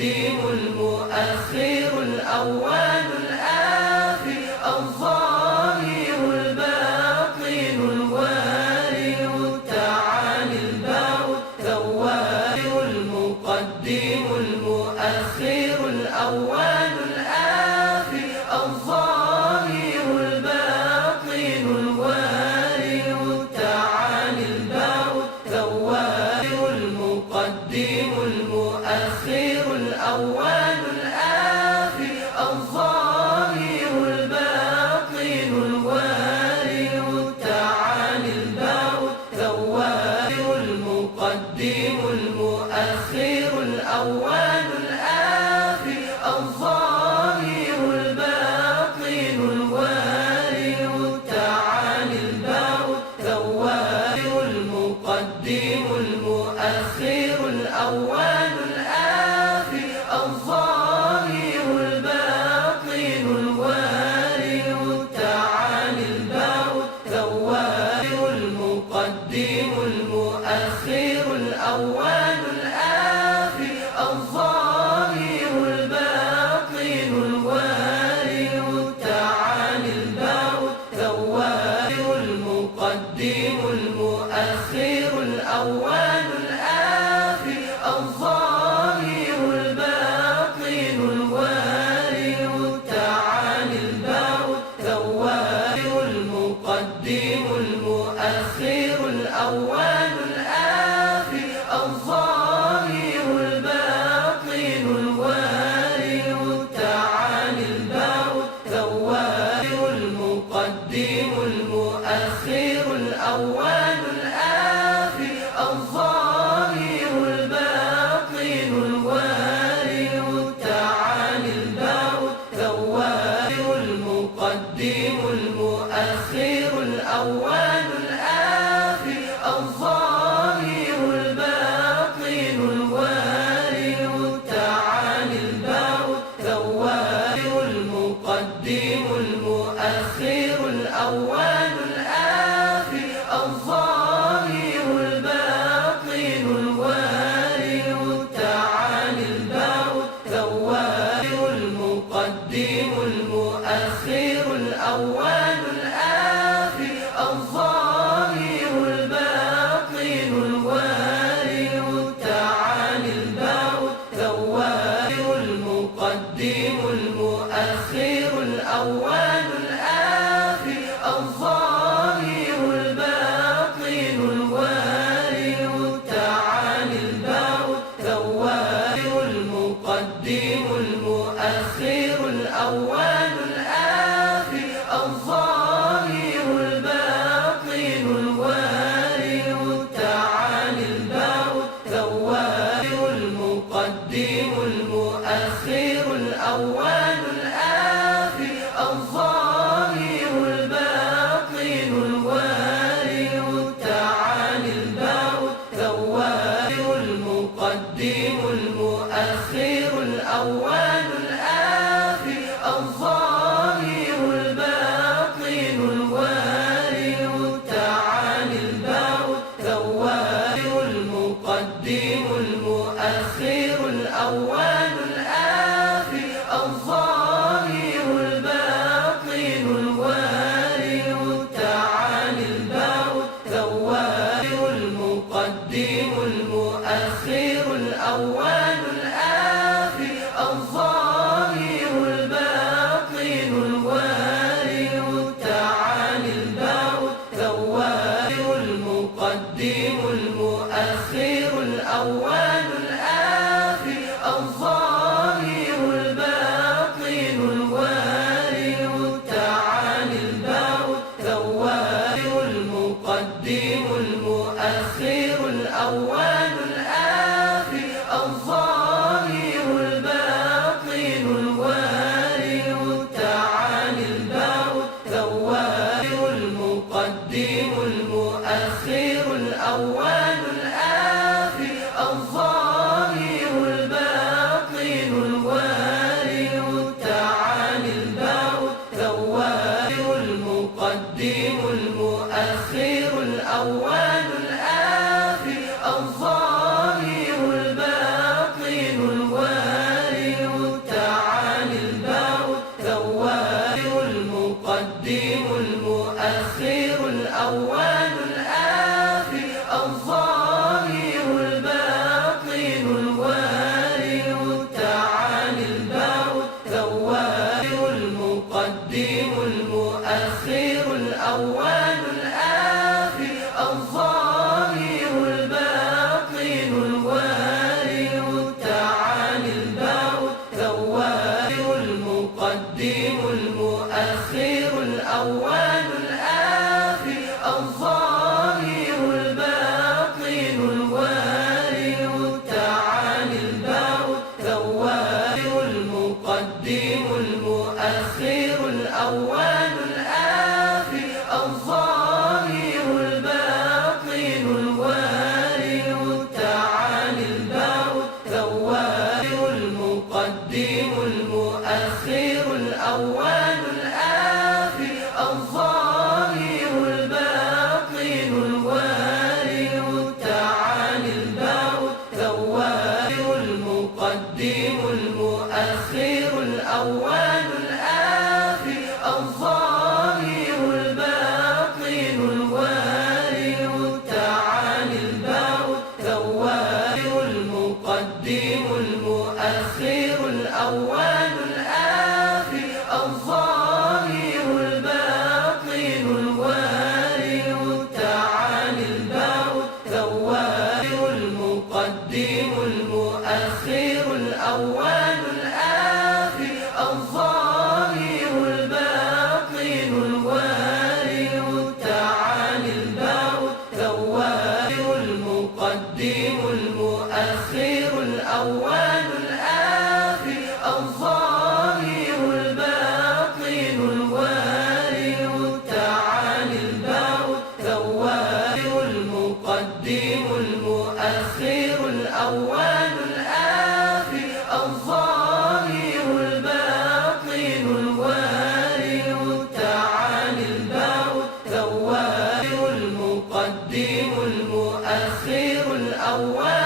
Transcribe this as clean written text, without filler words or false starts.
المقدم المؤخر الأول الآخر الظاهر الباطن الوارئ التعالي البار التواب المقدم المؤخر الأول الآخر الظاهر الباطن الوارئ التعالي البار التواب المقدم المؤخر الأول الآخر الظاهر الباطن الوارئ التعالي البار التواب المقدم المؤخر الأول الآخر الظاهر الباطن الوارئ التعالي البار التواب المقدم المؤخر الأول الآخر الظاهر الباطن الوارئ التعالي البار التواب المقدم المؤخر الأول الآخر الظاهر الباطن الوارئ التعالي البار التواب المقدم المؤخر الأول الآخر الظاهر الباطن الوارئ التعالي البار التواب المقدم المؤخر الأول الآخر الظاهر الباطن الوارئ التعالي البار التواب المقدم المؤخر الأول الآخر الظاهر الباطن الوارئ التعالي البار التواب المقدم المؤخر الأول الآخر الظاهر الباطن الوارئ التعالي البار التواب المقدم المؤخر الأول الآخر الظاهر الباطن الوارئ التعالي البار التواب المقدم المؤخر الأول الآخر الظاهر الباطن الوارئ التعالي البار التواب المقدم المؤخر الأول الآخر الظاهر الباطن الوارئ التعالي البار التواب المقدم المؤخر الأول الآخر الظاهر الباطن الوارئ التعالي البار التواب المقدم المؤخر الأول الآخر الظاهر الباطن الوارئ التعالي البار التواب المقدم المؤخر الأول الآخر الظاهر الباطن الوارئ التعالي البار التواب المقدم المؤخر الأول الآخر الظاهر الباطن الوارئ التعالي البار التواب المقدم المؤخر الأول الآخر الظاهر الباطن الوارئ التعالي البار التواب المقدم المؤخر الأول الآخر الظاهر الباطن الوارئ التعالي البار التواب المقدم المؤخر الأول الآخر الظاهر الباطن الوارئ التعالي البار التواب المقدم المؤخر الأول الآخر الظاهر الباطن الوارئ التعالي البار التواب المقدم المؤخر الأول الآخر الظاهر الباطن الوارئ الأول